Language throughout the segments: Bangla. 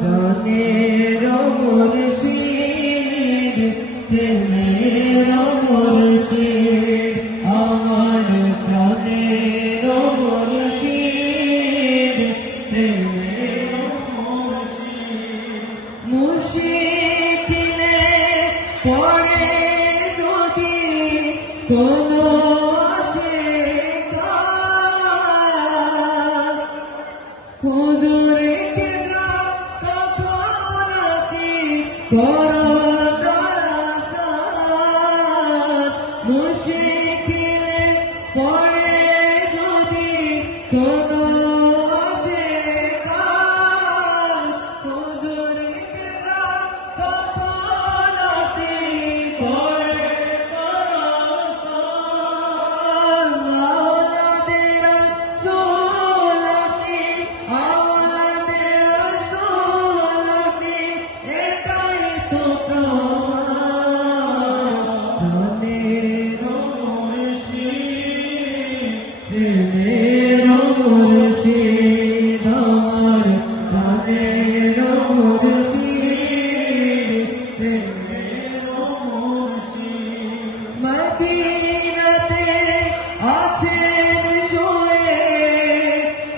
প্রাণের মুর্শিদ প্রেমের মুর্শিদ আমার প্রাণের মুর্শিদ প্রেমের মুর্শিদ মুশকিলে পড়ে যদি কোনো হুজুরে কেবলা তখন কি করো দরাসাত মুশকিলে পড়ে যদি কোনো আসে কাল হুজুরে কেবলা তখন কি পড়ে দরাসাত আওলাদের রাসূল আপনি আওলাদের রাসূল আপনি এটাই তো প্রমাণ প্রেমের মুর্শিদ প্রেমের মুর্শিদ আমার প্রাণের মুর্শিদ প্রেমের মুর্শিদ মদিনাতে আছেন শুয়ে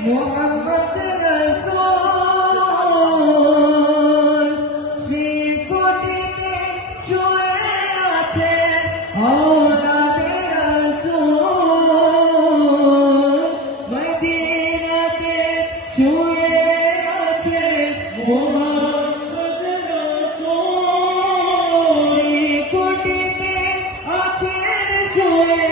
মুহাম্মদ রাসূল শ্রীকুটিতে শুয়ে আছেন আওলাদে রাসূল মদিনাতে শুয়ে আছেন মুহাম্মদ রাসূল শ্রীকুটিতে আছেন শুয়ে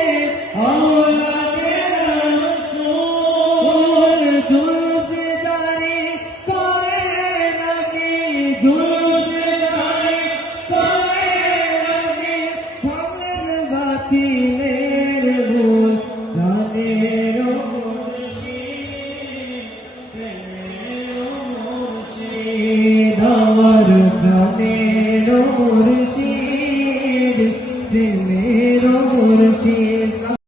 আওলাদে রাসূল জুলুস জারি করে নবী জুলুস জারি করে নবী থামেন বাতিলের ভুল প্রাণের মুর্শিদ প্রেমের মুর্শিদ আমার প্রাণের মুর্শিদ প্রেমের